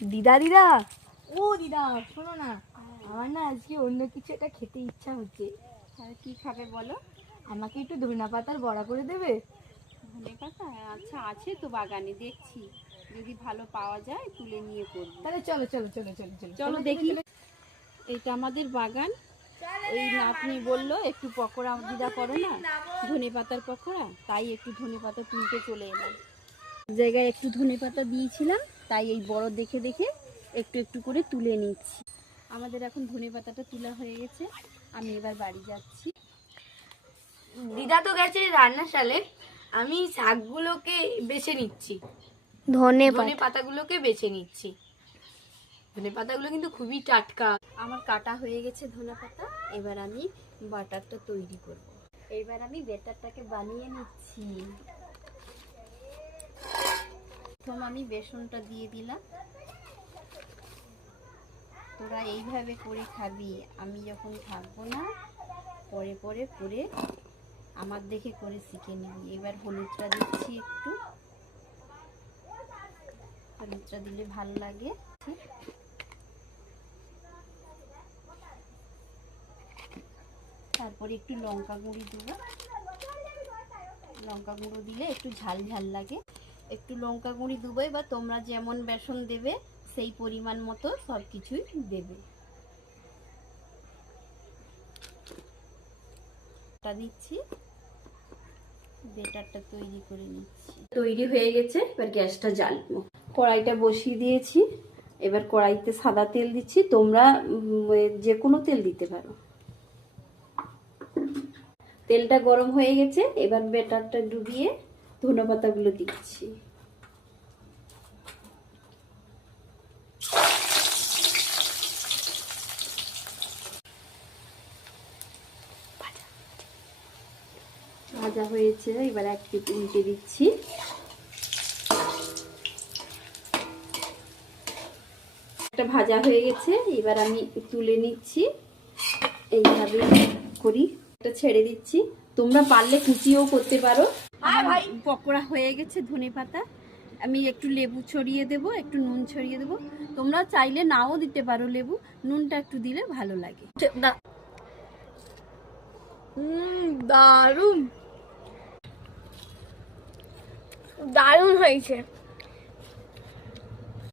দিদা দিদা, ও দিদা শোনো না, আমার না আজকে অন্য কিছু একটা খেতে ইচ্ছা হচ্ছে। কি খাবে বলো? আমাকে একটু ধনিয়া পাতার বড়া করে দেবে? ধনে পাতা? আচ্ছা, আছে তো বাগানে, দেখছি যদি ভালো পাওয়া যায় তুলে নিয়ে করবো। তাহলে চলো চলো চলো চলো চলো চলো দেখি। এইটা আমাদের বাগান। এই নাতনি বললো একটু পকোড়া দিদা করো না, ধনে পাতার পকোড়া, তাই একটু ধনে পাতা তুলতে চলে এলাম। জায়গায় একটু ধনে পাতা দিয়েছিলাম, তাই এই বড় দেখে দেখে একটু একটু করে তুলে নিচ্ছি। আমাদের এখন ধনে পাতাটা তোলা হয়ে গেছে, আমি এবার বাড়ি যাচ্ছি। দিদা তো গেছে রান্নাশালে, আমি শাকগুলোকে বেছে নিচ্ছি, ধনে ধনে পাতাগুলোকে বেছে নিচ্ছি। ধনে পাতাগুলো কিন্তু খুবই টাটকা। আমার কাটা হয়ে গেছে ধনে পাতা, এবার আমি বাটারটা তৈরি করব। এবার আমি ব্যাটারটাকে বানিয়ে নিচ্ছি। প্রথম আমি বেসনটা দিয়ে দিলাম। তোরা এইভাবে করে খাবি, আমি যখন থাকবো না পরে পরে করে আমার দেখে করে শিখে নিবি। এবার হলুদটা দিচ্ছি একটু, হলুদটা দিলে ভালো লাগে। তারপরে একটু লঙ্কা গুঁড়ি দেবো, লঙ্কা গুঁড়ো দিলে একটু ঝাল ঝাল লাগে। একটু লঙ্কা গুঁড়ি দেবো। এবার তোমরা যেমন বেসন দেবে সেই পরিমাণ মতো সব কিছুই দেবে। দিচ্ছি, বেটারটা তৈরি করে নিচ্ছি। তৈরি হয়ে গেছে, এবার গ্যাসটা জ্বালবো। কড়াইটা বসিয়ে দিয়েছি, এবার কড়াইতে সাদা তেল দিচ্ছি, তোমরা যে কোনো তেল দিতে পারো। তেলটা গরম হয়ে গেছে, এবার বেটারটা ডুবিয়ে ধনেপাতাগুলো দিচ্ছি। ভাজা হয়েছে, এবার এক পিঠ উল্টে দিচ্ছি। একটা ভাজা হয়ে গেছে, এবার আমি তুলে নিচ্ছি। এইভাবে করি, এটা ছেড়ে দিচ্ছি। তোমরা পারলে কুচিও করতে পারো। ভাই পকোড়া হয়ে গেছে ধনে পাতা, আমি একটু লেবু ছড়িয়ে দেব, একটু নুন ছড়িয়ে দেব। তোমরা চাইলে নাও দিতে পারো লেবু, নুনটা একটু দিলে ভালো লাগে। দারুণ দারুণ হয়েছে।